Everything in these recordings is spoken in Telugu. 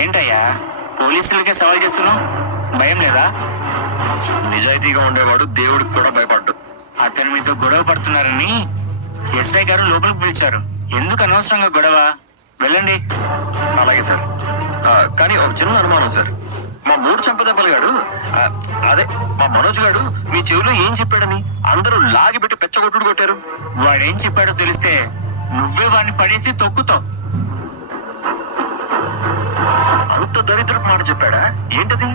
ఏంటయ్యా పోలీసులకే సవాల్ చేస్తున్నావు? భయం లేదా? నిజాయితీగా ఉండేవాడు దేవుడికి కూడా భయపడ్డు. అతను మీతో గొడవ పడుతున్నారని ఎస్ఐ గారు లోపలికి పిలిచారు. ఎందుకు అనవసరంగా గొడవ? వెళ్ళండి. అలాగే సార్. కానీ ఒక చిన్న అనుమానం సార్. మా మూడు చంపదెబ్బలు గాడు, అదే మా మనోజ్ గాడు మీ చెవిలో ఏం చెప్పాడని అందరూ లాగి పెట్టి పెచ్చగొట్టుడు కొట్టారు. వాడేం చెప్పాడో తెలిస్తే నువ్వే వాడిని పడేసి తొక్కుతావు. అంత దరిద్రపు మాట చెప్పాడా? ఏంటది?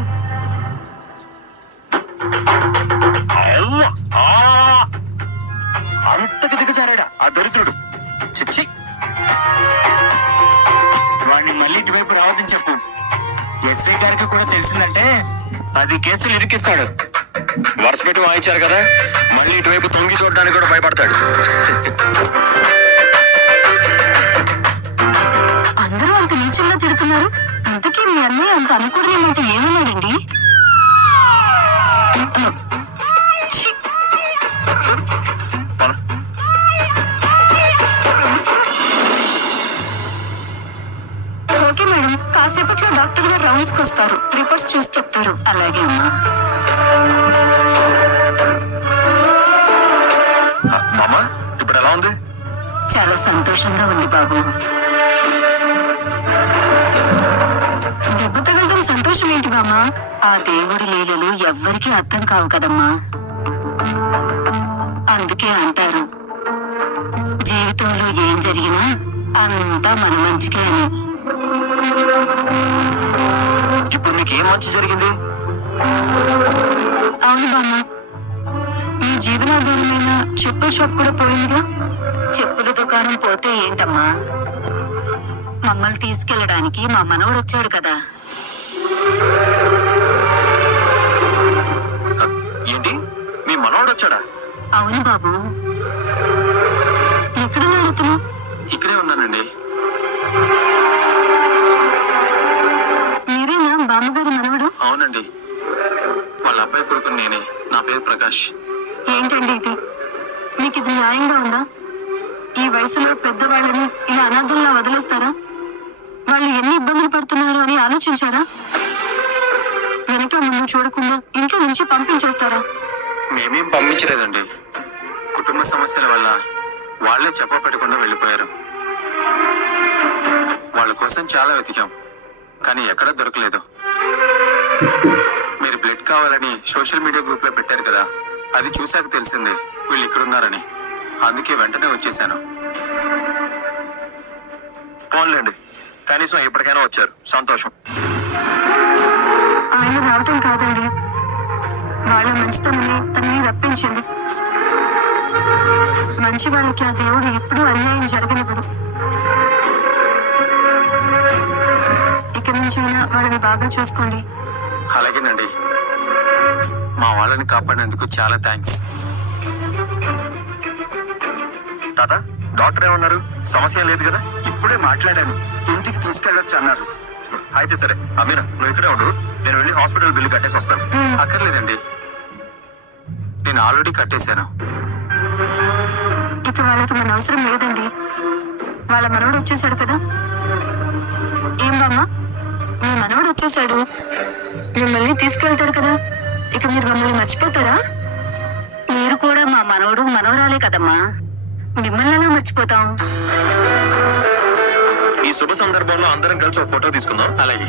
అంతకి దిగజారాడా ఆ దరిద్రుడు? చిచ్చి, వాడిని మళ్ళీ ఇటువైపు రావద్దని చెప్పు. ఎస్ఐ గారికి కూడా తెలిసిందంటే 10 కేసులు ఇరికిస్తాడు. వరుస పెట్టి వాయించారు కదా, మళ్ళీ ఇటువైపు తొంగి చూడడానికి కూడా భయపడతాడు. అందరూ అంత నీచంగా తిడుతున్నారు. అంతకీ మీ అన్నయ్య అంత అనుకోవడమేంటి? ఏమన్నాడండి? ఓకే మేడం, కాసేపట్లో డాక్టర్ గారు రౌండ్స్ కి వస్తారు. రిపోర్ట్స్ చూసి చెప్తారు. అలాగే అమ్మా. మామ ఇప్పుడు ఎలా ఉంది? చాలా సంతోషంగా ఉంది బాబు. దెబ్బ తగలడం సంతోషం ఏంటి బామ్మ? ఆ దేవుడి లీలలు ఎవ్వరికీ అర్థం కావు కదమ్మా. అందుకే అంటారు జీవితంలో ఏం జరిగినా అంతా మన మంచికే అని. ఇప్పుడు నీకేం మంచి జరిగింది? అవును బామ్మ, మీ జీవనాధారమైన చెప్పుల షాప్ కూడా పోయిందిగా. చెప్పుల దుకాణం పోతే ఏంటమ్మా, మమ్మల్ని తీసుకెళ్ళడానికి మా మనవడు వచ్చాడు కదా. ఏంటి, మీ మనవడు వచ్చాడా? అవును బాబు. ఎక్కడ అడుగుతున్నా? ఇక్కడే ఉన్నానండి. మీరేనా బామ్మగారి మనవడు? అవునండి, వాళ్ళ అబ్బాయి కొడుకు నేనే. నా పేరు ప్రకాష్. ఏంటండి ఇది? మీకు ఇది న్యాయంగా ఉందా? ఈ వయసులో పెద్దవాళ్ళని ఇలా అనాథల్లా వదిలేస్తారా? వాళ్ళు ఎన్ని ఇబ్బందులు పడుతున్నారు అని ఆలోచించారా? వెనక ముందు చూడకుండా ఇంట్లో నుంచి పంపించేస్తారా? మేమేం పంపించలేదండి. కుటుంబ సమస్యల వల్ల వాళ్లే చెప్పపెట్టకుండా వెళ్ళిపోయారు. వాళ్ళ కోసం చాలా వెతికాం, కానీ ఎక్కడా దొరకలేదు. మీరు బ్లడ్ కావాలని సోషల్ మీడియా గ్రూప్ లో పెట్టారు కదా, అది చూశాక తెలిసింది వీళ్ళు ఇక్కడున్నారని. అందుకే వెంటనే వచ్చేసాను. పోన్లేండి, కనీసం ఎప్పటికైనా వచ్చారు, సంతోషం. ఆయన రావటం కాదండి, వాళ్ళ మంచితనమే తనని రప్పించింది. మంచి వాళ్ళకి ఆ దేవుడు ఎప్పుడూ అన్యాయం జరగనివ్వడు. ఇక నుంచైనా వాళ్ళని బాగా చూసుకోండి. అలాగేనండి. మా వాళ్ళని కాపాడినందుకు చాలా థ్యాంక్స్. తాత, డాక్టర్ ఏమన్నారు? సమస్య లేదు కదా? ఇప్పుడే మాట్లాడాను, ఇంటికి తీసుకెళ్ళొచ్చు అన్నారు. అయితే సరే అమీరా, నువ్వు ఇక్కడే ఉండు, నేను వెళ్ళి హాస్పిటల్ బిల్లు కట్టేసి వస్తాను. అక్కర్లేదండి, నేను ఆల్రెడీ కట్టేశాను. ఇక వాళ్ళకి మన అవసరం లేదండి. వాళ్ళ మనవడు వచ్చేసాడు కదా. ఏం బామ్మ, మీ మనవడు వచ్చేసాడు, మిమ్మల్ని తీసుకెళ్తాడు కదా. ఇక మీరు మమ్మల్ని మర్చిపోతారా? మీరు కూడా మా మనవడు మనవరాలే కదమ్మా, మిమ్మల్ని ఎలా మర్చిపోతాం? ఈ శుభ సందర్భంలో అందరం కలిసి ఒక ఫోటో తీసుకుందాం. అలాగే.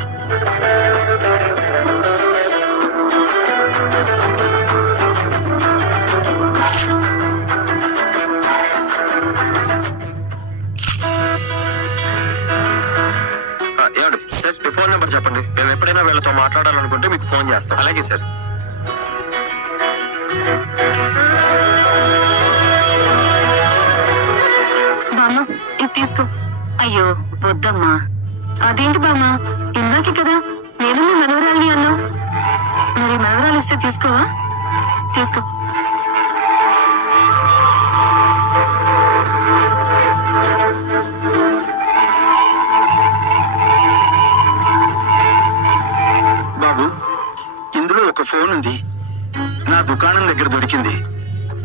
ఏమండి సార్, మీ ఫోన్ నెంబర్ చెప్పండి. మేము ఎప్పుడైనా వీళ్ళతో మాట్లాడాలనుకుంటే మీకు ఫోన్ చేస్తాం. అలాగే సార్. బామ్మ, ఇది తీసుకో. అయ్యో వద్దమ్మా. అదేంటి బామ్మ, ఇందాకే కదా నేను మీ మనవరాల్ని అన్నా. మరి మనవరాలు ఇస్తే తీసుకోవా? తీసుకో. బాబు, ఇందులో ఒక ఫోన్ ఉంది, నా దుకాణం దగ్గర దొరికింది.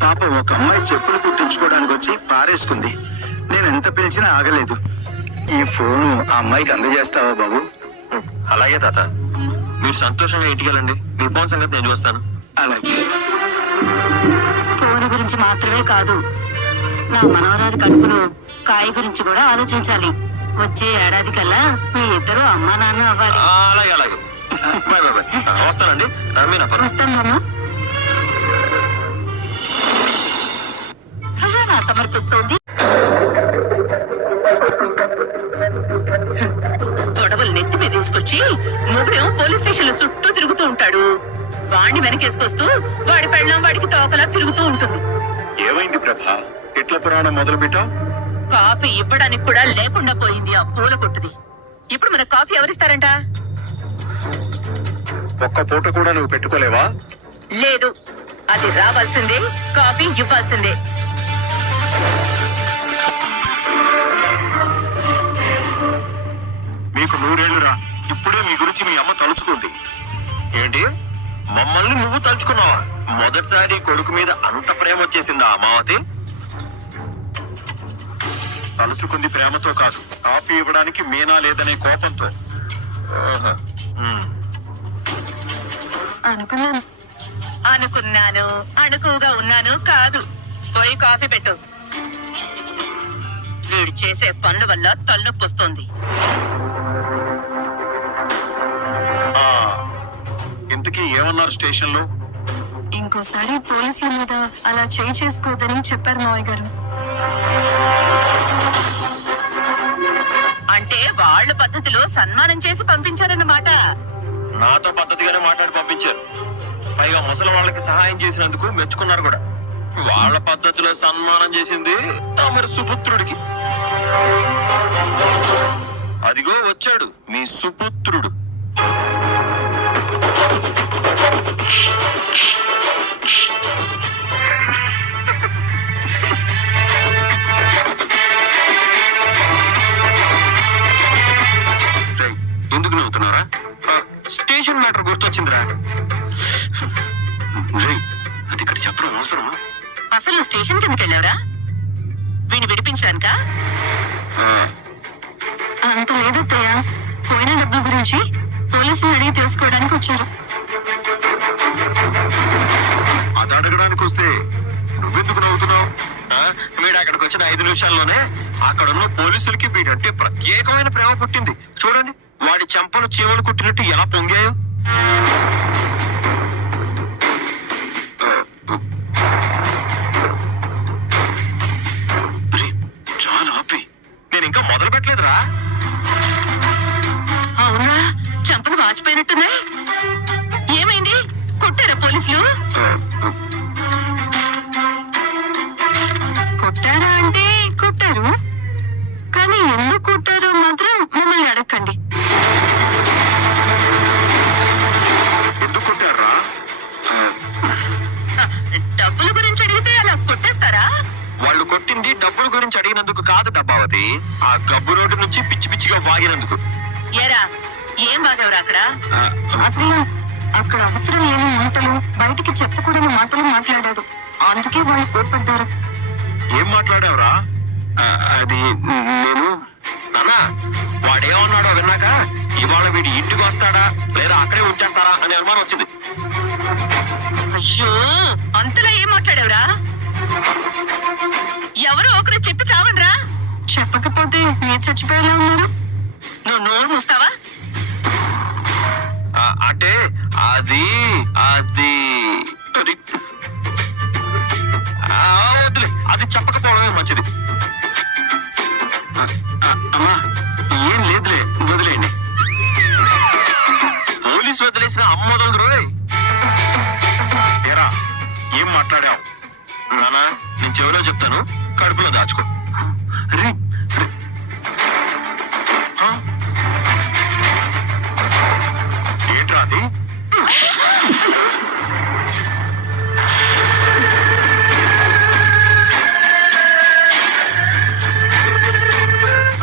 పాప ఒక అమ్మాయి చెప్పులు కుట్టించుకోవడానికి వచ్చి పారేసుకుంది. నేను ఎంత పిలిచినా ఆగలేదు. ఈ ఫోను ఆ అమ్మాయికి అందజేస్తావా బాబు? అలాగే తాత, మీరు సంతోషంగా ఇంటికి వెళ్ళండి. మీ ఫోన్ సంగతి నేను చూస్తాను. అలాగే. ఫోన్ గురించి మాత్రమే కాదు, నా మనవరాలు కడుపులో కాయ గురించి కూడా ఆలోచించాలి. వచ్చే ఏడాది కల్లా మీ ఇద్దరు అమ్మా నాన్న అవ్వాలి. అలాగే అలాగే. Bye bye bye. వస్తానండి. మీనా పర్లేదు. వస్తానమ్మా. ఖజానా సమర్పిస్తోంది. గొడవలు నెత్తి మీద తీసుకొచ్చి మొగుడేమో పోలీస్ స్టేషన్ లో చుట్టూ తిరుగుతూ ఉంటాడు. వాడిని వెనకేసుకొస్తూ వాడి పెళ్ళాం వాడికి తోకలా తిరుగుతూ ఉంటుంది. ఏమైంది ప్రభా? ఎట్ల పురాణం మొదలు పెట్టావు? కాఫీ ఇవ్వడానికి కూడా లేకుండా పోయింది ఆ పూల కొట్టుది. ఇప్పుడు మన కాఫీ ఎవరిస్తారంట? ఒక్క పూట కూడా నువ్వు పెట్టుకోలేవా? లేదు, అది రావాల్సిందే, కాఫీ ఇవ్వాల్సిందే. మీకు 100 ఏళ్ళురా. ఇప్పుడే మీ గురించి మీ అమ్మ తలుచుకుంది. ఏంటి, మమ్మల్ని నువ్వు తలుచుకున్నావా? మొదటిసారి కొడుకు మీద అంత ప్రేమ వచ్చేసిందా అమావతి? తలుచుకుంది ప్రేమతో కాదు, కాఫీ ఇవ్వడానికి మీనా లేదనే కోపంతో. ఆహా. అనుకున్నాను. అనుకున్నాను, అణుకుగా ఉన్నాను కాదు. పోయి కాఫీ పెట్టు. వీడు చేసే పనుల వల్ల తలనొప్పి వస్తుంది. ఇంతకీ ఏమన్నారు స్టేషన్ లో? ఇంకోసారి పోలీసుల మీద అలా చేయి చేసుకోవద్దని చెప్పారు మావయ్య గారు. అంటే వాళ్ళ పద్ధతిలో సన్మానం చేసి పంపించారన్నమాట. నాతో పద్ధతిగానే మాట్లాడి పంపించారు. పైగా ముసలి వాళ్ళకి సహాయం చేసినందుకు మెచ్చుకున్నారు కూడా. వాళ్ళ పద్ధతిలో సన్మానం చేసింది తమరి సుపుత్రుడికి. అదిగో వచ్చాడు మీ సుపుత్రుడు. ఎందుకు నవ్వుతున్నారా? Station matter గుర్తొచ్చిందిరా. అది ఇక్కడ చెప్పడం అవసరమా? అసలు స్టేషన్ కిందకి వెళ్ళావరా? వీడిని విడిపించడానికా? అంత లేదత్తయ్య, పోయిన డబ్బుల గురించి పోలీసులు అడిగి తెలుసుకోవడానికి వచ్చారు. అది అడగడానికి వస్తే నువ్వెందుకు నవ్వుతున్నావు? వీడు అక్కడికి వచ్చిన 5 నిమిషాల్లోనే అక్కడున్న పోలీసులకి వీడంటే ప్రత్యేకమైన ప్రేమ పుట్టింది. చూడండి, వాడి చెంపలు చీమలు కుట్టినట్టు ఎలా పొంగాయో. చాలా హ్యాపీ. నేను ఇంకా మొదలు పెట్టలేదురా. అవునా, చంపలు వాచిపోయినట్టున్నాయి. ఏమైంది? కొట్టారా పోలీసులు? కొట్టారా అంటే కొట్టారు, కానీ ఎందుకు కొట్టారో మాత్రం మమ్మల్ని అడగండి. ఎందుకు కొట్టారా? డబ్బుల గురించి అడిగితే అలా కొట్టేస్తారా? వాళ్ళు కొట్టింది డబ్బుల గురించి అడిగినందుకు కాదు డబ్బావతి, ఆ గబ్బు రోడ్డు నుంచి పిచ్చి పిచ్చిగా వాగినందుకు. ఏరా, ఏం బాగేవరా అక్కడ? అత్తయ్య, అక్కడ అవసరం లేని మాటలు, బయటికి చెప్పకూడని మాటలు మాట్లాడాడు. అందుకే వాళ్ళు కోప్పడ్డారు. ఏం మాట్లాడావురా? అది నేను నాన్న, వాడేమన్నాడో విన్నాక ఇవాళ వీడి ఇంటికి వస్తాడా లేదా అక్కడే ఉంచేస్తారా అనే అనుమానం వచ్చింది. అయ్యో, అంతలా ఏం మాట్లాడావురా? ఎవరు ఒకరు చెప్పి చావండ్రా. చెప్పకపోతే మీరు చచ్చిపోయేలా ఉన్నారు. నువ్వు నోరు మూస్తావా? అంటే అది అది వదిలే, అది చెప్పకపోవడమే మంచిది. అమ్మా, ఏం లేదులే, వదిలేయండి. పోలీసు వదిలేసిన అమ్మ వదలదు. ఏరా, ఏం మాట్లాడావు? నానా, నేను చెవిలో చెప్తాను, కడుపులో దాచుకో. ఏంట్రా అది?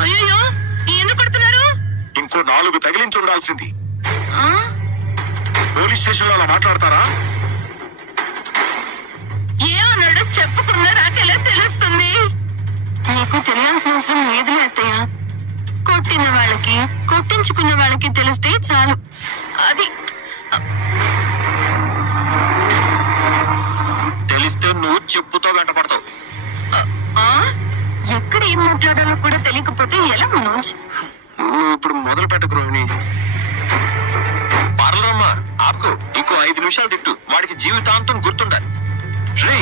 అయ్యో, ఎందుకు కొడుతున్నారు? ఇంకో 4 తగిలించి ఉండాల్సింది. ఆ? పోలీస్ స్టేషన్ లో అలా మాట్లాడతారా? ఏమన్నాడు చెప్పకుండా నాకెలా తెలుస్తుంది? నీకు తెలియాల్సిన అవసరం లేదులే అత్తయ్య. కొట్టిన వాళ్ళకి కొట్టించుకున్న వాళ్ళకి తెలిస్తే చాలు. అది తెలిస్తే నువ్వు చెప్పుతో వెంటపడతావు. ఆ, ఎక్కడ ఏం మాట్లాడాలో కూడా తెలియకపోతే ఎలా మనోజ్? నువ్వు ఇప్పుడు మొదలు పెట్టకు రోహిణి. పార్లరమ్మా ఆపుకో. ఇంకో 5 నిమిషాలు తిట్టు, వాడికి జీవితాంతం గుర్తుండాలి. శ్రీ,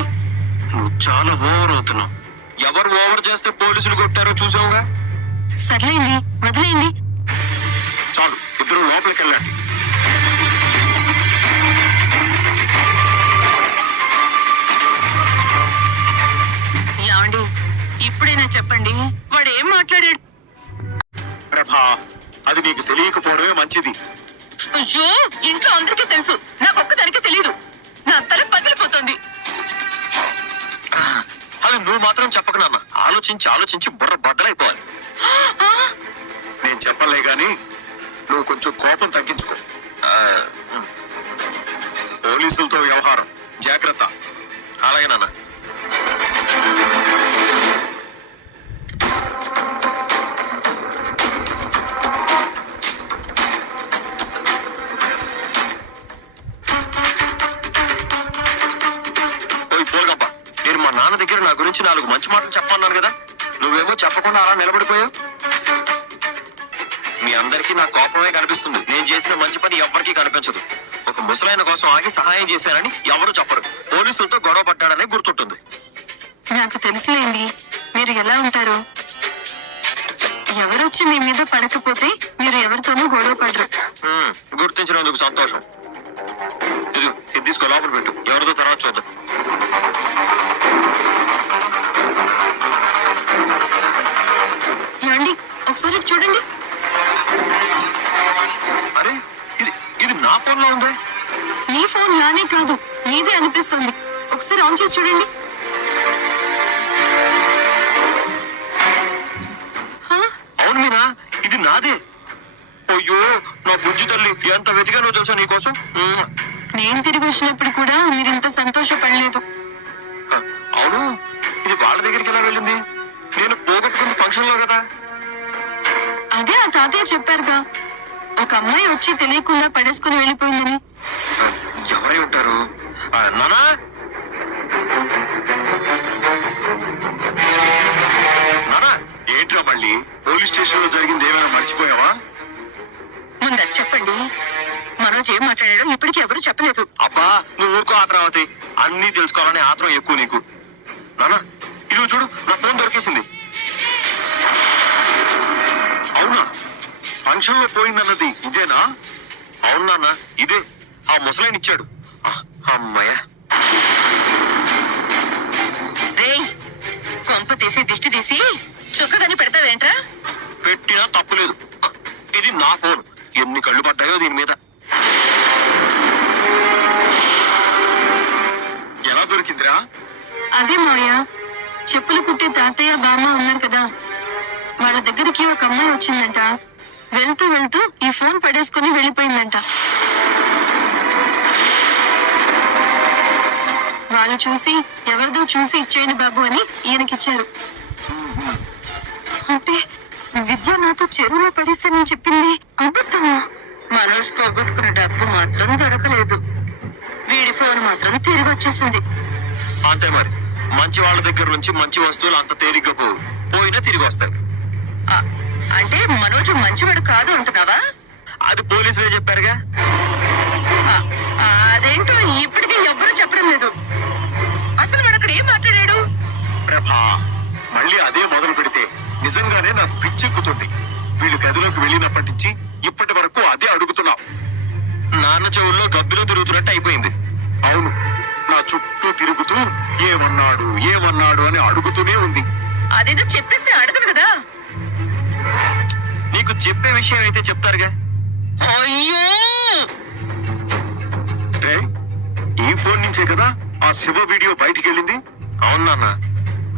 నువ్వు చాలా ఓవర్ అవుతున్నావు. ఎవరు ఓవర్ చేస్తే పోలీసులు కొట్టారో చూసావుగా. సర్లేండి, వదిలేయండి. చాలు, ఇద్దరు లోపలికి వెళ్ళండి. ఏమండి, ఇప్పుడైనా చెప్పండి, వాడు ఏం మాట్లాడాడు? ప్రభా, అది నీకు తెలియకపోవడమే మంచిది. అయ్యో, ఇంట్లో అందరికీ తెలుసు, నాకు ఒక్కదానికే తెలీదు. నా తల పగిలిపోతుంది. అది నువ్వు మాత్రం చెప్పకు నాన్న. ఆలోచించి ఆలోచించి బుర్ర బద్దలైపోవాలి. నేను చెప్పలే గాని నువ్వు కొంచెం కోపం తగ్గించుకో. పోలీసులతో వ్యవహారం జాగ్రత్త. అలాగే నాన్న. పోల్గప్ప, నేను మా నాన్న దగ్గర నా గురించి 4 మంచి మాటలు చెప్పన్నాను కదా, నువ్వేమో చెప్పకుండా అలా నిలబడిపోయావు. మీ అందరికీ నా కోపమే కనిపిస్తుంది. నేను చేసిన మంచి పని ఎవ్వరికీ కనిపించదు. ఒక ముసలాయన కోసం ఆగి సహాయం చేశానని ఎవరు చెప్పరు. పోలీసులతో గొడవ పడ్డాడనే గుర్తుంటుంది. నాకు తెలుసులేండి మీరు ఎలా ఉంటారో. ఎవరొచ్చి మీ మీద పడకపోతే మీరు ఎవరితోనూ గొడవ పడరు. గుర్తించినందుకు సంతోషం. ఇది తీసుకో, లోపల పెట్టు. ఎవరితో తర్వాత చూద్దాం. ఏమండి, ఒకసారి ఇటు చూడండి. అరే, ఇది నా ఫోన్ లో ఉంది. మీ ఫోన్ నానే కాదు, మీదే అనిపిస్తుంది. ఒకసారి ఆన్ చేసి చూడండి. అవును మీనా, ఇది నాదే. అయ్యో నా బుజ్జి తల్లి, ఎంత వెతికానో తెలుసా నీకోసం. నేను తిరిగి వచ్చినప్పుడు కూడా మీరు ఇంత సంతోషపడలేదు. అవును, ఇది వాళ్ళ దగ్గరికి ఎలా వెళ్ళింది? నేను పోగొట్టుకుంది ఫంక్షన్ లో కదా. అదే ఆ తాతయ్య చెప్పారుగా, ఒక అమ్మాయి వచ్చి తెలియకుండా పడేసుకుని వెళ్ళిపోయిందని. ఎవరై ఉంటారు? నానా, నానా, ఏంట్రా మళ్ళీ? పోలీస్ స్టేషన్ లో జరిగింది ఏమైనా మర్చిపోయావా? ముందు అది చెప్పండి. మనోజ్ ఏం మాట్లాడాడో ఇప్పటికీ ఎవరు చెప్పలేదు. అబ్బా నువ్వు ఊరుకో ఆత్రావతి. అన్నీ తెలుసుకోవాలని ఆత్రం ఎక్కువ నీకు. నానా, ఇదిగో చూడు, నా ఫోన్ దొరికేసింది. అవునా? ఫంక్షన్ లో పోయిందన్నది ఇదేనా? అవును నాన్న, ఇదే. ఆ ముసలాయన ఇచ్చాడు. అమ్మాయ, రేయ్, కొంప తీసి దిష్టి తీసి చుక్కగాని పెడతావేంట్రా? పెట్టినా తప్పులేదు. ఇది నా ఫోన్. ఎన్ని కళ్ళు పడ్డాయో దీని మీద. ఎలా దొరికిందిరా? అదే మాయ, చెప్పులు కుట్టే తాతయ్య బామ్మ ఉన్నారు కదా, వాళ్ళ దగ్గరికి ఒక అమ్మాయి వచ్చిందంట. వెళ్తూ వెళ్తూ ఈ ఫోన్ పడేసుకుని వెళ్ళిపోయిందంట. వాళ్ళు చూసి ఎవరిదో చూసి ఇచ్చేయండి బాబు అని ఈయనకిచ్చారు. అంటే విద్య నాతో చెరువులో పడేస్తానని చెప్పింది అబద్ధమా? మనోజ్ పోగొట్టుకున్న డబ్బు మాత్రం దొరకలేదు. వీడి ఫోన్ మాత్రం తిరిగి వచ్చేసింది. అంతే మరి, మంచి వాళ్ళ దగ్గర నుంచి మంచి వస్తువులు అంత తేలిగ్గా పోవు. పోయినా తిరిగి వస్తాయి. అంటే మనోజ్ మంచివాడు కాదు అంటున్నావా? అది పోలీసులే చెప్పారుగా. అదేంటో ఇప్పటికీ ఎవ్వరూ చెప్పడం లేదు. అసలు వాడు అక్కడ ఏం మాట్లాడాడు? ప్రభా, మళ్ళీ అదే మొదలు పెడితే నిజంగానే నాకు పిచ్చెక్కుతుంది. వీళ్ళు గదిలోకి వెళ్ళినప్పటి నుంచి ఇప్పటి వరకు అదే అడుగుతున్నావు. నాన్న చెవుల్లో గబ్బిలో తిరుగుతున్నట్టు అయిపోయింది. అవును, నా చుట్టూ తిరుగుతూ ఏమన్నాడు ఏమన్నాడు అని అడుగుతూనే ఉంది. అదేదో చెప్పేస్తే అడగను కదా. నీకు చెప్పే విషయం అయితే చెప్తారుగా. అయ్యో, రే, ఈ ఫోన్ నుంచే కదా ఆ శివ వీడియో బయటికి వెళ్ళింది. అవును నాన్న,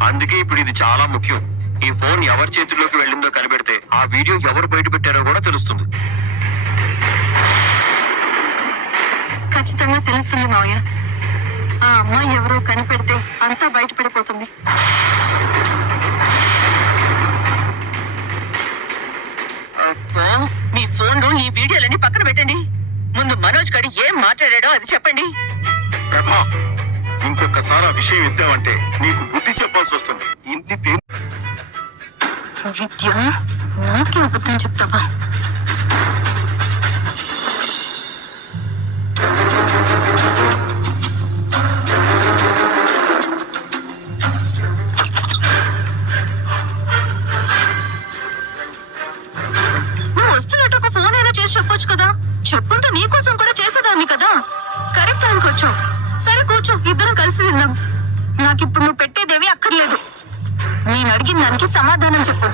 అందుకే ఇప్పుడు ఇది చాలా ముఖ్యం. ఈ ఫోన్ ఎవరి చేతుల్లోకి వెళ్ళిందో కనిపెడితే ఆ వీడియో ఎవరు బయట పెట్టారో కూడా తెలుస్తుంది. ఖచ్చితంగా తెలుస్తుంది మావయ్య. ఆ అమ్మాయి ఎవరో కనిపెడితే అంతా బయటపడిపోతుంది. ఫోన్లు ఈ వీడియోలన్నీ పక్కన పెట్టండి. ముందు మనోజ్ గడి ఏం మాట్లాడాడో అది చెప్పండి. ప్రభా, ఇంకొకసారి ఆ విషయం ఎత్తావంటే నీకు బుద్ధి చెప్పాల్సి వస్తుంది. ఇన్ని విద్య నాకే అబద్ధం చెప్తావా? నువ్వు వస్తున్నట్టు ఒక ఫోన్ అయినా చేసి చెప్పొచ్చు కదా. చెప్పుంటే నీకోసం కూడా చేసేదాన్ని కదా. కరెక్ట్ టైంకి వచ్చావు. సరే కూర్చో, ఇద్దరం కలిసి తిందాం. నాకిప్పుడు నువ్వు పెట్టేదేవి అక్కర్లేదు. నేను అడిగిన దానికి సమాధానం చెప్పు.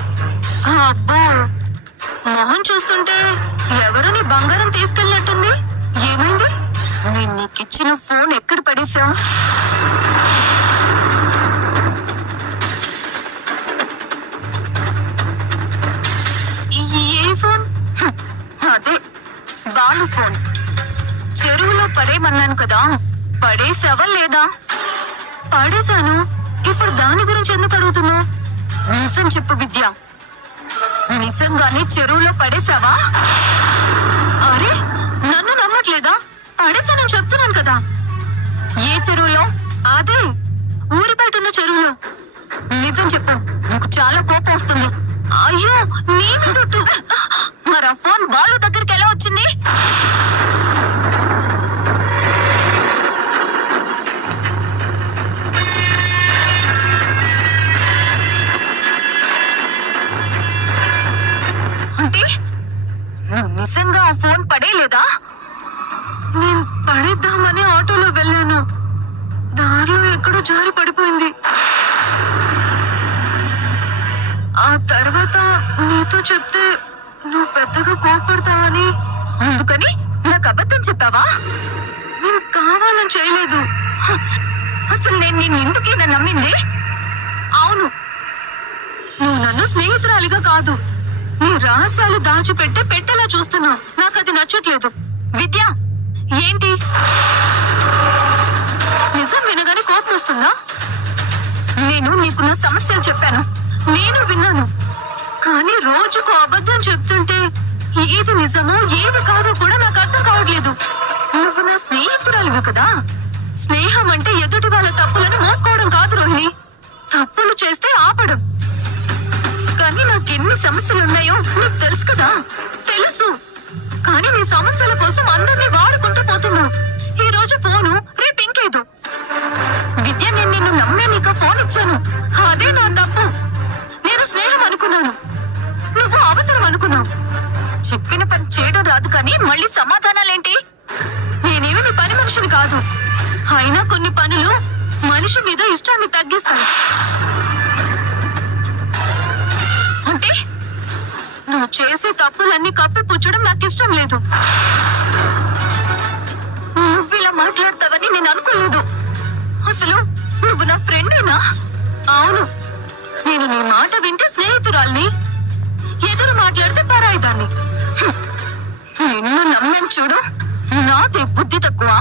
అబ్బో, మొహం చూస్తుంటే ఎవరు నీ బంగారం తీసుకెళ్ళినట్టుంది. ఏమైంది? నేను నీకిచ్చిన ఫోన్ ఎక్కడ పడేసావు? ఏ ఫోన్? అదే బాలు ఫోన్. చెరువులో పడేయమన్నాను కదా, పడేసావా లేదా? పడేశాను. ఇప్పుడు దాని గురించి ఎందుకు అడుగుతున్నా? నిజం చెప్పు విద్య, నిజంగానే చెరువులో పడేశావా? అరే, నన్ను నమ్మట్లేదా? పడేశానని చెప్తున్నాను కదా. ఏ చెరువులో? అదే ఊరి బయట ఉన్న చెరువులో. నిజం చెప్పు, నాకు చాలా కోపం వస్తుంది. అయ్యో, నేను తొట్టు. మరి ఆ ఫోన్ బాలు దగ్గరికి ఎలా వచ్చింది? అంటే నువ్వు నిజంగా ఆ ఫోన్ పడేయలేదా? నేను పడేద్దామని ఆటోలో వెళ్ళాను. దారిలో ఎక్కడో జారి పడిపోయింది. ఆ తర్వాత నీతో చెప్తే నువ్వు పెద్దగా కోపడతావని. అందుకని నాకు అబద్ధం చెప్పావా? నేను కావాలని చేయలేదు. అసలు నేను నిన్ను ఎందుకైనా నమ్మింది? అవును, నువ్వు నన్ను స్నేహితురాలిగా కాదు, నీ రహస్యాలు దాచిపెట్టే పెట్టేలా చూస్తున్నావు. నాకు అది నచ్చట్లేదు. విద్య, ఏంటి? నిజం వినగానే కోపం వస్తుందా? నేను నీకున్న సమస్యలు చెప్పాను, నేను విన్నాను. కానీ రోజుకు అబద్ధం చెప్తుంటే ఏది నిజమో ఏది కాదో కూడా నాకు అర్థం కావట్లేదు. నువ్వు నా స్నేహితురాలివి కదా. స్నేహం అంటే ఎదుటి వాళ్ళ తప్పులను మోసుకోవడం కాదు రోహిణి. తప్పులు చేస్తే ఆపడం. కానీ నాకెన్ని సమస్యలున్నాయో నీకు తెలుసు కదా. తెలుసు, కానీ నీ సమస్యల కోసం అందరినీ వాడుకుంటూ పోతున్నావు. ఈ రోజు ఫోను, రేపు ఇంకేదు. విద్య, నేను నిన్ను నమ్మే నీకు ఫోన్ ఇచ్చాను. అదే నా తప్పు. నేను స్నేహం అనుకున్నాను, నువ్వు అవసరం అనుకున్నావు. చెప్పిన పని చేయడం రాదు కానీ మళ్ళీ సమాధానాలేంటి? నేనేమి నీ పని మనిషిని కాదు. అయినా కొన్ని పనులు మనిషి మీద ఇష్టాన్ని తగ్గిస్తాయి. అంటే నువ్వు చేసే తప్పులన్నీ కప్పిపుచ్చడం నాకు ఇష్టం లేదు. నువ్వు ఇలా మాట్లాడతావని నేను అనుకోలేదు. అసలు నువ్వు నా ఫ్రెండేనా? అవును, నేను నీ మాట వింటే స్నేహితురాల్ని, ఎదురు మాట్లాడితే పరాయిదాన్ని. నిన్ను నమ్మని చూడు, నాదే బుద్ధి తక్కువ.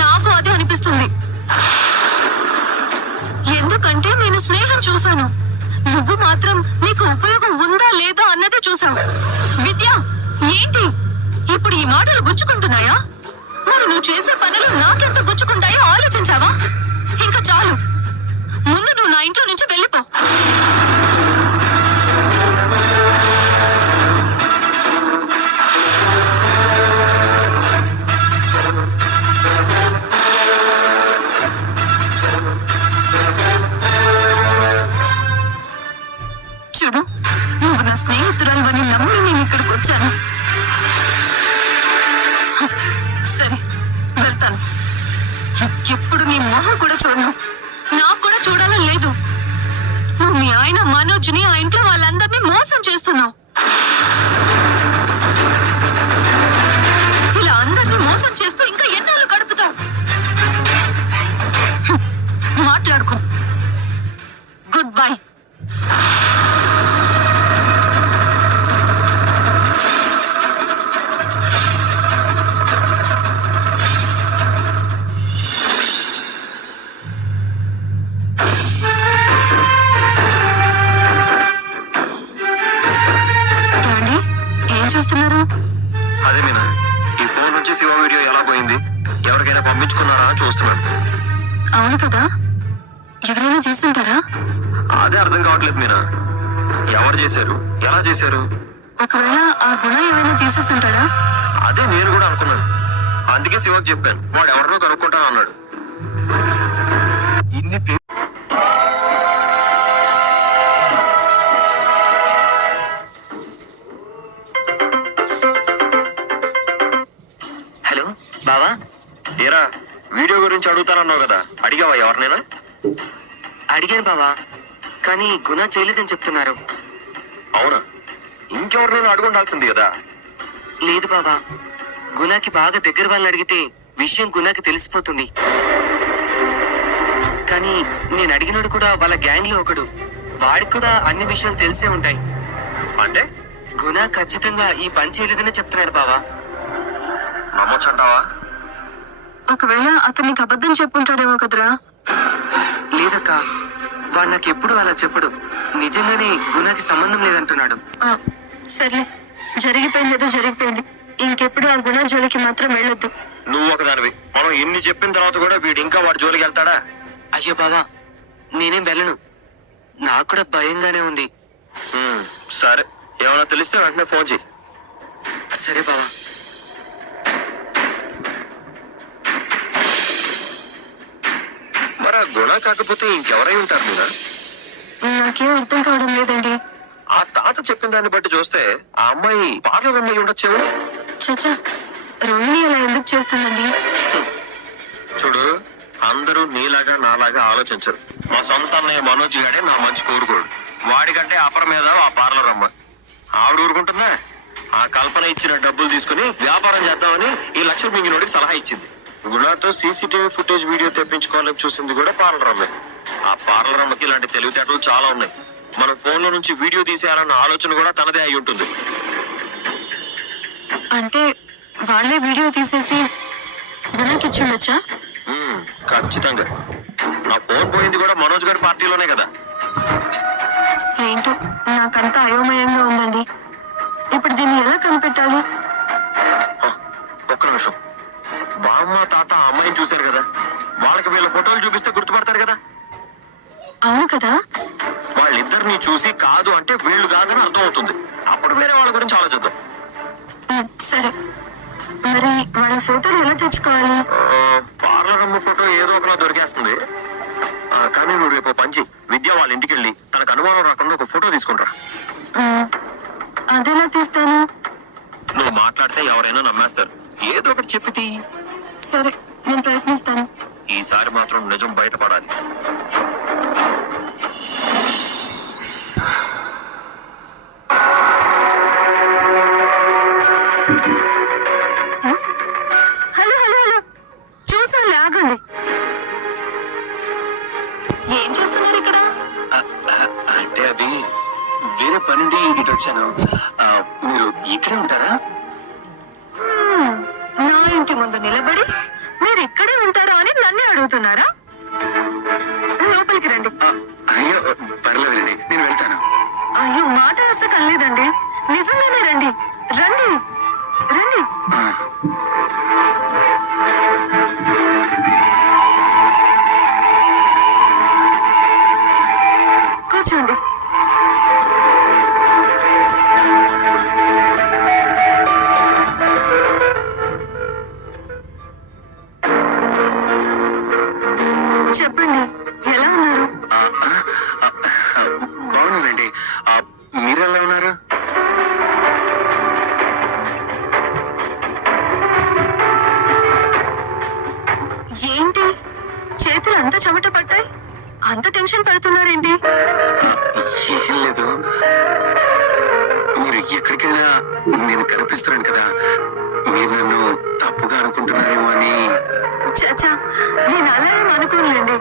నాకు అదే అనిపిస్తుంది. ఎందుకంటే నేను స్నేహం చూశాను, నువ్వు మాత్రం నీకు ఉపయోగం ఉందా లేదా అన్నదే చూసావు. విద్య, ఏంటి ఇప్పుడు ఈ మాటలు గుచ్చుకుంటున్నాయా? మరి నువ్వు చేసే పనులు నాకెంత గుచ్చుకుంటాయో ఆలోచించావా? ఇంకా చాలు, ముందు నువ్వు నా ఇంట్లో నుంచి వెళ్ళిపో. చూడు, నువ్వు నా స్నేహితురాలు నమ్మి నేను ఇక్కడికి వచ్చాను. సరే, వెళ్తాను. ఎప్పుడు నీ మొహం కూడా చూడను. నాకు కూడా చూడాలని లేదు. నువ్వు మీ ఆయన మనోజ్ని, ఆ ఇంట్లో వాళ్ళందరినీ మోసం చేస్తున్నావు. ఇలా అందరినీ మోసం చేస్తూ ఇంకా ఎన్నాళ్ళు గడుపుతావు? మాట్లాడుకో. Good bye. పోయింది. ఎవరికైనా పంపించుకున్నారా అని చూస్తున్నాను. అవును కదా, ఎవరైనా తీసుంటారా? అదే అర్థం కావట్లేదు మీనా. ఎవరు చేశారు, ఎలా చేశారు? ఒకవేళ ఆ గుణ ఏమైనా తీసేసి ఉంటాడా? అదే నేను కూడా అనుకున్నాను. అందుకే శివకు చెప్పాను, వాడు ఎవరినో కనుక్కుంటాను అన్నాడు. ఇన్ని హలో బావా. ఏరా, వీడియో గురించి అడుగుతానన్నావు కదా, అడిగావా ఎవరినైనా? అడిగాను బావా, కానీ గుణ చేయలేదని చెప్తున్నారు. అవునా? ఇంకెవరినైనా అడుగుండాల్సింది కదా. లేదు బావా, గుణాకి బాగా దగ్గర వాళ్ళని అడిగితే విషయం గుణాకి తెలిసిపోతుంది. కానీ నేను అడిగినోడు కూడా వాళ్ళ గ్యాంగ్ లో ఒకడు. వాడికి కూడా అన్ని విషయాలు తెలిసే ఉంటాయి. అంటే గుణ ఖచ్చితంగా ఈ పని చేయలేదనే చెప్తున్నాడు బావా. నమ్మొచ్చంటావా? ఒకవేళ అతనికి అబద్ధం చెప్పుంటాడేమో కదరా. లేదక్క, వాడు నాకు ఎప్పుడు అలా చెప్పడు. నిజంగానే గుణాకి సంబంధం లేదంటున్నాడు. సర్లే, జరిగిపోయింది ఏదో జరిగిపోయింది. ఇంకెప్పుడు ఆ గుణ జోలికి మాత్రం వెళ్ళొద్దు. నువ్వు ఒకదానివి. మనం ఇన్ని చెప్పిన తర్వాత కూడా వీడు ఇంకా వాడి జోలికి వెళ్తాడా? అయ్యో బావా, నేనేం వెళ్ళను. నాకు కూడా భయంగానే ఉంది. సరే, ఏమైనా తెలిస్తే వెంటనే ఫోన్ చేయి. సరే బావా. మరి ఆ గుణ కాకపోతే ఇంకెవరై ఉంటారు మీనా? నాకేం అర్థం కావడం లేదండి. ఆ తాత చెప్పిన దాన్ని బట్టి చూస్తే ఆ అమ్మాయి పాటలు అమ్మాయి ఉండొచ్చేమో. చచ్చా, రోహిణి అలా ఎందుకు చేస్తుందండి? చూడు, అందరూ నీలాగా నాలాగా ఆలోచించరు. మా సొంత అన్నయ్య మనోజ్ గాడే నా మంచి కోరుకోడు. వాడికంటే అపర మీద ఆ పార్లర్ అమ్మ ఆవిడ ఊరుకుంటుందా? ఆ కల్పన ఇచ్చిన డబ్బులు తీసుకుని వ్యాపారం చేద్దామని ఈ లక్ష మింగినోడికి సలహా ఇచ్చింది. గుణాతో సీసీటీవీ ఫుటేజ్ వీడియో తెప్పించుకోవాలని చూసింది కూడా పార్లర్ అమ్మే. ఆ పార్లర్ అమ్మకి ఇలాంటి తెలివితేటలు చాలా ఉన్నాయి. మన ఫోన్ లో నుంచి వీడియో తీసేయాలన్న ఆలోచన కూడా తనదే అయి ఉంటుంది. అంటే వాళ్ళే వీడియో తీసేసి గుణాకి ఇచ్చుండొచ్చా? ఖచ్చితంగా. నా ఫోన్ పోయింది కూడా మనోజ్ గారి పార్టీలోనే కదా. ఏంటో నాకంతా అయోమయంగా ఉందండి. ఇప్పుడు దీన్ని ఎలా కనిపెట్టాలి? ఒక్క నిమిషం. బామ్మ తాత అమ్మాయిని చూశారు కదా, వాళ్ళకి వీళ్ళ ఫోటోలు చూపిస్తే గుర్తుపడతారు కదా. అవును కదా. వాళ్ళిద్దరిని చూసి కాదు అంటే వీళ్ళు కాదని అర్థం అవుతుంది. అప్పుడు వేరే వాళ్ళ గురించి ఆలోచిద్దాం. సరే, మరి వాళ్ళ ఫోటోలు ఎలా తెచ్చుకోవాలి? పార్లర్ అమ్మ ఫోటో ఏదో ఒకలా దొరికేస్తుంది. కానీ నువ్వు రేపు పంచి విద్య వాళ్ళ ఇంటికి వెళ్ళి తనకు అనుమానం రాకుండా ఒక ఫోటో తీసుకుంటారు. అదెలా తీస్తాను? నువ్వు మాట్లాడితే ఎవరైనా నమ్మేస్తారు. ఏదో ఒకటి చెప్పి. సరే, నేను ప్రయత్నిస్తాను. ఈసారి మాత్రం నిజం బయటపడాలి. హలో హలో హలో, చూసాను, ఆగండి. ఏం చేస్తున్నారు ఇక్కడ? అంటే అది వేరే పనుండి ఇటు వచ్చాను. మీరు ఇక్కడే ఉంటారా? నా ఇంటి ముందు నిలబడి మీరు ఇక్కడే ఉంటారా అని నన్నే అడుగుతున్నారా? లోపలికి రండి. అయ్యో పర్లేదండి, నేను వెళ్తాను. అయ్యో, మాట వరుస కలలేదండి. నిజంగానే రండి రండి రండి. కూర్చోండి. చెప్పండి, ఎలా ఉన్నారు? బాగున్నానండి. మీరెలా ఉన్నారు? ఏంటి చేతులు అంత చెమట పట్టాయి? అంత టెన్షన్ పడుతున్నారేంటి? ఏం లేదు, మీరు ఎక్కడికి వెళ్ళినా నేను కనిపిస్తున్నాను కదా, మీరు నన్ను తప్పుగా అనుకుంటున్నారేమో అని. చచ్చా, నేను అలా ఏం అనుకోనులేండి.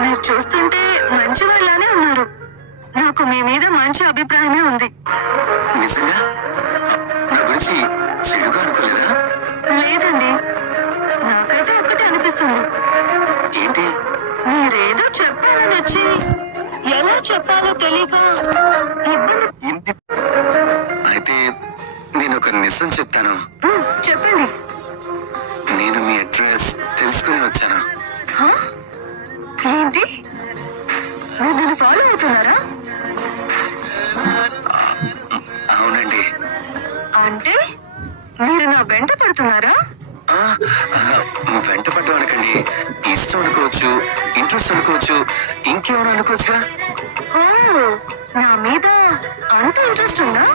మీరు చూస్తుంటే మంచి వాళ్ళనే ఉన్నారు. నాకు మీ మీద మంచి అభిప్రాయమే ఉంది. నిజంగా నా గురించి చెడుగా అనుకోలేదా? లేదండి, నాకైతే ఒక్కటే అనిపిస్తుంది. ఏంటి? మీరేదో చెప్పాలని వచ్చి ఎలా చెప్పాలో తెలియక ఇబ్బంది. అయితే నేను ఒక నిజం చెప్తాను. చెప్పండి. నేను మీ అడ్రస్ తెలుసుకుని వచ్చాను. హా? ఏంటి మీరు నన్ను ఫాలో అవుతున్నారా? అవునండి. అంటే మీరు నా వెంట పడుతున్నారా? వెంట పడ్డం అనకండి, ఇష్టం అనుకోవచ్చు, ఇంట్రెస్ట్ అనుకోవచ్చు, ఇంకేమైనా అనుకోవచ్చుగా. ఓ, నా మీద అంత ఇంట్రెస్ట్ ఉందా?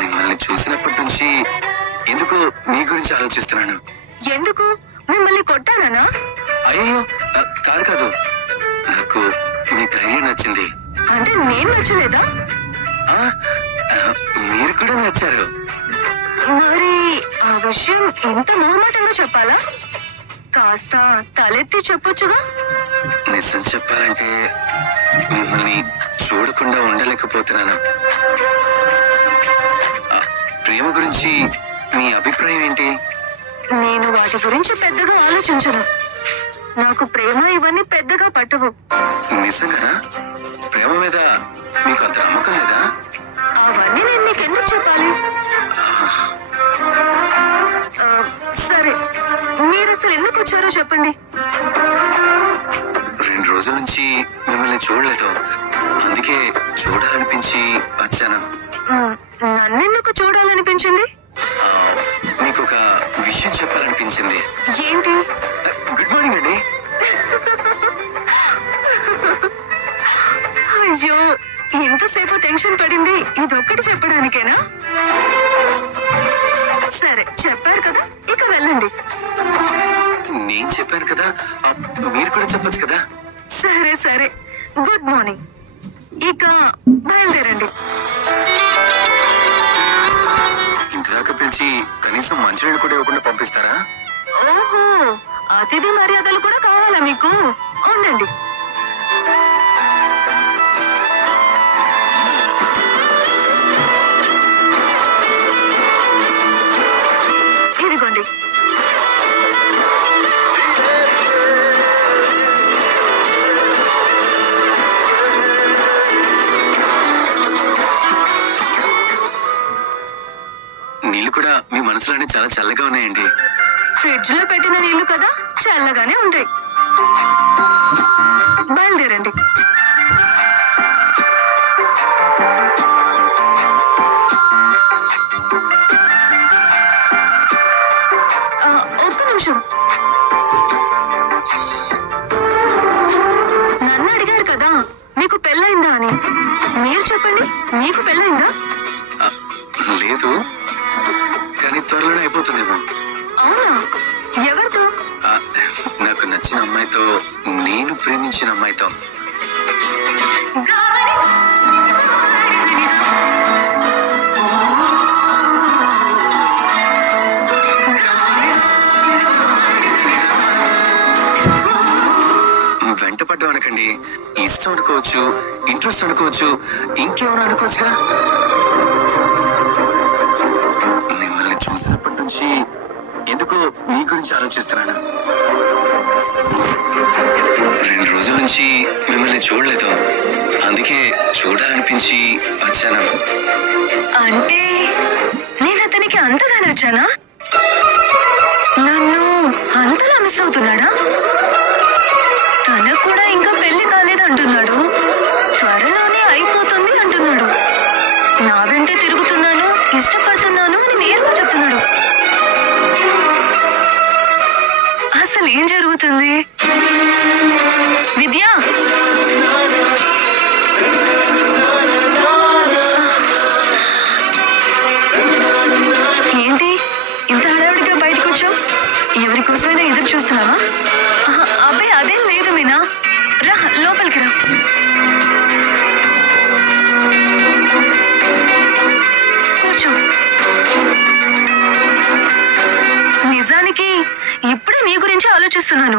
మిమ్మల్ని చూసినప్పటి నుంచి ఎందుకో మీ గురించి ఆలోచిస్తున్నాను. ఎందుకు? మిమ్మల్ని కొట్టానా? అయ్యో కాదు కాదు, నాకు మీ ధైర్యం నచ్చింది. అంటే నేను నచ్చలేదా? ఆ, మీరు కూడా నచ్చారు. మరి ఆ విషయం ఇంత మొహమాటంగా చెప్పాలా? కాస్త తలెత్తి చెప్పొచ్చుగా. నిజం చెప్పాలంటే మిమ్మల్ని చూడకుండా ఉండలేకపోతున్నాను. ప్రేమ గురించి మీ అభిప్రాయం ఏంటి? నేను వాటి గురించి పెద్దగా ఆలోచించను. నాకు ప్రేమ ఇవన్నీ పెద్దగా పట్టవు. నిజంగానా? ప్రేమ మీద మీకు అంత నమ్మకం లేదా? అవన్నీ నేను మీకు ఎందుకు చెప్పాలి? సరే, మీరు అసలు ఎందుకు వచ్చారో చెప్పండి. 2 రోజుల నుంచి మిమ్మల్ని చూడలేదు, అందుకే చూడాలనిపించి వచ్చాను. నన్నెందుకు చూడాలనిపించింది? మీకు ఒక విషయం చెప్పాలనిపించింది. ఏంటి? గుడ్ మార్నింగ్ అండి. అయ్యో, ఎంతసేపు టెన్షన్ పడింది ఇదొక్కటి చెప్పడానికేనా? సరే, చెప్పారు కదా, ఇక వెళ్ళండి. నేను చెప్పాను కదా, మీరు కూడా చెప్పొచ్చు కదా. సరే సరే, గుడ్ మార్నింగ్. ఇక బయలుదేరండి. ఇంటి దాకా పిలిచి కనీసం మంచినీళ్ళు కూడా ఇవ్వకుండా పంపిస్తారా? ఓహో, అతిథి మర్యాదలు కూడా కావాలా మీకు? ఉండండి. ఇదిగోండి. నీళ్ళు కూడా మీ మనసులోనే చాలా చల్లగా ఉన్నాయండి. ఫ్రిడ్జ్ లో పెట్టిన నీళ్లు కదా, చల్లగానే ఉంటాయి. బయలుదేరండి. ఒక్క నిమిషం. నన్ను అడిగారు కదా మీకు పెళ్ళయిందా అని. మీరు చెప్పండి, మీకు పెళ్ళయిందా? లేదు, కానీ త్వరలోనే అయిపోతుందేమో. అవునా? ఎవరితో? నాకు నచ్చిన అమ్మాయితో, నేను ప్రేమించిన అమ్మాయితో. వెంట పడ్డం అనకండి, ఇష్టం అనుకోవచ్చు, ఇంట్రెస్ట్ అనుకోవచ్చు, ఇంకేమైనా అనుకోవచ్చుగా. మిమ్మల్ని చూసినప్పటి నుంచి ఎందుకో మీ గురించి ఆలోచిస్తున్నాను. 2 రోజుల నుంచి మిమ్మల్ని చూడలేదు, అందుకే చూడాలనిపించి వచ్చాను. అంటే నేను అతనికి అంతగా నచ్చానా? నన్ను అంతలా మిస్ అవుతున్నాడా? తనకు కూడా ఇంకా పెళ్లి కాలేదంటున్నాడు, త్వరలోనే అయిపోతుంది అంటున్నాడు. నా వెంటే తిరుగుతున్నాను, ఇష్టపడుతున్నాను అని నేరుగా చెప్తున్నాడు. అసలు ఏం జరుగుతుంది? విద్య, ఏంటి ఇంత హడావిడిగా బయటకు వచ్చావు? ఎవరి కోసమైనా ఎదురు చూస్తున్నావా? అబ్బాయి అదేం లేదు మీనా, రా లోపలికి రా. కూర్చో. నిజానికి ఇప్పుడే నీ గురించి ఆలోచిస్తున్నాను.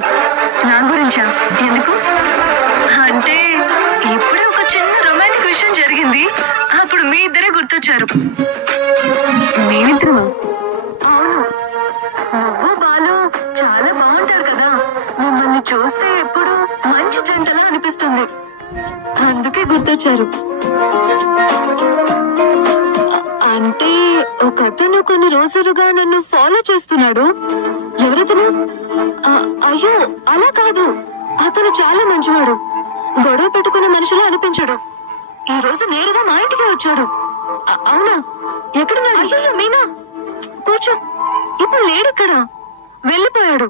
నా గురించా? ఎందుకు అంటే ఇప్పుడే ఒక చిన్న రొమాంటిక్ విషయం జరిగింది, అప్పుడు మీ ఇద్దరే గుర్తొచ్చారు. మేమిద్దరు? అవును, నువ్వు బాలు చాలా బాగుంటారు కదా. మిమ్మల్ని చూస్తే ఎప్పుడు మంచి జంటలా అనిపిస్తుంది, అందుకే గుర్తొచ్చారు. అంటే ఒక అతను కొన్ని రోజులుగా నన్ను ఫాలో చేస్తున్నాడు. ఎవరతను? అయ్యో అలా కాదు, అతను చాలా మంచివాడు. గొడవ పెట్టుకునే మనిషిలా అనిపించాడు. ఈ రోజు నేరుగా మా ఇంటికి వచ్చాడు. అవునా? ఎక్కడున్నాడు? అయ్యో మీనా, కూర్చో. ఇప్పుడు లేడిక్కడ, వెళ్ళిపోయాడు.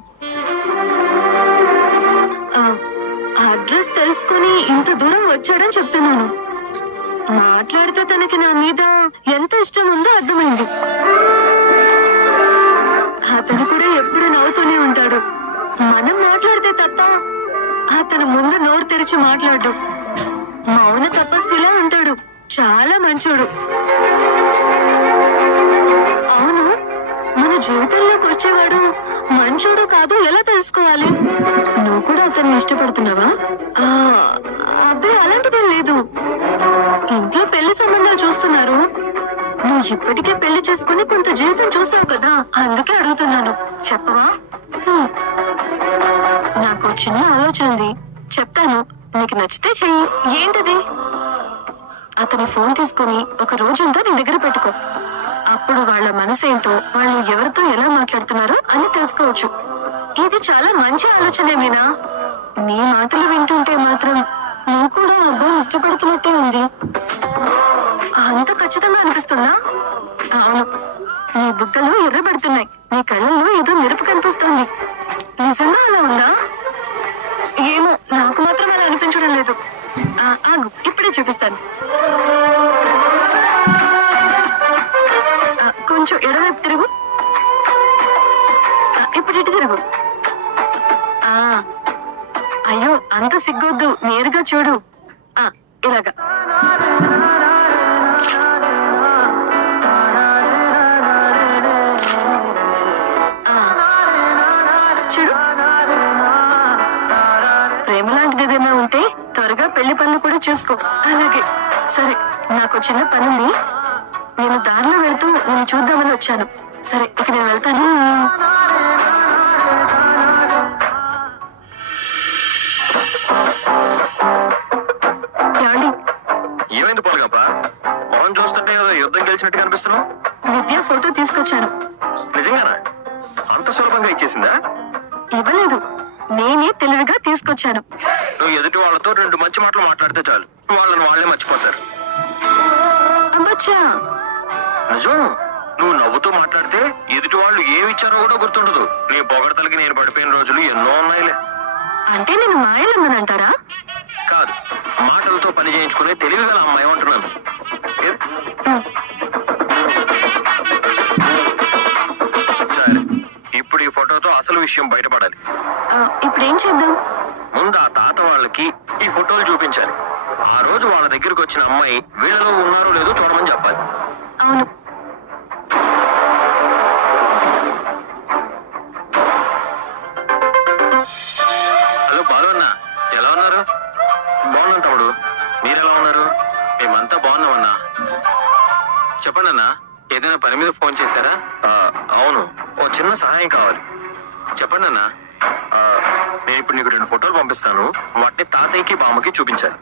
అడ్రస్ తెలుసుకుని ఇంత దూరం వచ్చాడని చెప్తున్నాను. మాట్లాడితే తనకి నా మీద ఎంత ఇష్టం ఉందో అర్థమైంది. అతను కూడా ఎప్పుడు నవ్వుతూనే ఉంటాడు. మనం మాట్లాడితే తప్ప అతను ముందు నోరు తెరిచి మాట్లాడు. మౌన తపస్విలా ఉంటాడు. చాలా మంచోడు. అవును, మన జీవితంలోకి వచ్చేవాడు మంచోడు కాదు ఎలా తెలుసుకోవాలి? నువ్వు కూడా అతన్ని ఇష్టపడుతున్నావా? అబ్బాయి అలాంటిదేం లేదు. ఇంట్లో పెళ్లి సంబంధాలు చూస్తున్నారు. నువ్వు ఇప్పటికే పెళ్లి చేసుకుని కొంత జీవితం చూసావు కదా, అందుకే అడుగుతున్నాను. చెప్పవా? నాకు చిన్న ఆలోచన ఉంది, చెప్తాను. నీకు నచ్చితే చెయ్యి. ఏంటది? అతని ఫోన్ తీసుకుని ఒక రోజంతా నీ దగ్గర పెట్టుకో. అప్పుడు వాళ్ళ మనసేంటో, వాళ్ళు ఎవరితో ఎలా మాట్లాడుతున్నారో అని తెలుసుకోవచ్చు. ఇది చాలా మంచి ఆలోచనే మీనా. నీ మాటలు వింటుంటే మాత్రం నువ్వు కూడా అబ్బాయి ఇష్టపడుతున్నట్టే ఉంది. అంత ఖచ్చితంగా అనిపిస్తుందా? అవును, నీ బుగ్గలు ఎర్రబడుతున్నాయి, నీ కళ్ళల్లో ఏదో మెరుపు కనిపిస్తుంది. నిజంగా అలా ఉందా? ఏమో, నాకు మాత్రం అలా అనిపించడం లేదు. ఆగు, ఇప్పుడే చూపిస్తాను. కొంచెం ఎడవైపు తిరుగు. ఇప్పుడు ఇటు తిరుగు. అయ్యో, అంత సిగ్గొద్దు, నేరుగా చూడు. ఇలాగా. చూడు, ప్రేమ లాంటిది ఏదైనా ఉంటే త్వరగా పెళ్లి పనులు కూడా చూసుకో. అలాగే. సరే, నాకు చిన్న పనుంది. నేను దారిలో వెళ్తూ నేను చూద్దామని వచ్చాను. సరే, ఇక నేను వెళ్తాను. ఏమైంది పోలగప్ప? మోహన్ చూస్తుంటే యుద్ధం గెలిచినట్టు కనిపిస్తున్నావు. విద్య ఫోటో తీసుకొచ్చాను. నిజంగానా? అంత సులభంగా ఇచ్చేసిందా? ఇవ్వలేదు, నేనే తెలివిగా తీసుకొచ్చాను. నువ్వు ఎదుటి వాళ్ళతో 2 మంచి మాటలు మాట్లాడితే చాలు, వాళ్ళని వాళ్ళే మర్చిపోతారు. అబ్బచ్చా, నిజం. నువ్వు నవ్వుతూ మాట్లాడితే ఎదుటి వాళ్ళు ఏమిచ్చారో కూడా గుర్తుండదు. నీ పొగడతలకి నేను పడిపోయిన రోజులు ఎన్నో ఉన్నాయిలే. అంటే నేను మాయలమ్మనంటారా? కాదు, మాటలతో పని చేయించుకునే తెలివిగా అమ్మాయి అంటున్నాను. సరే, ఇప్పుడు ఈ ఫోటోతో అసలు విషయం బయటపడాలి. ఇప్పుడు ఏం చేద్దాం? ముందు ఆ తాత వాళ్ళకి ఈ ఫోటోలు చూపించాలి. ఆ రోజు వాళ్ళ దగ్గరకు వచ్చిన అమ్మాయి వీళ్ళలో ఉన్నారో లేదో చూడమని చెప్పాలి. అవును. హలో బాలు అన్న, ఎలా ఉన్నారు? బాగున్నాను తమ్ముడు, మీరెలా ఉన్నారు? మేమంతా బాగున్నామన్నా. చెప్పండి అన్న, ఏదైనా పని మీద ఫోన్ చేశారా? అవును, ఓ చిన్న సహాయం కావాలి. చెప్పండి అన్న. నేను ఇప్పుడు నీకు 2 ఫోటోలు పంపిస్తాను, వాటిని తాతయ్యకి బామ్మకి చూపించాలి.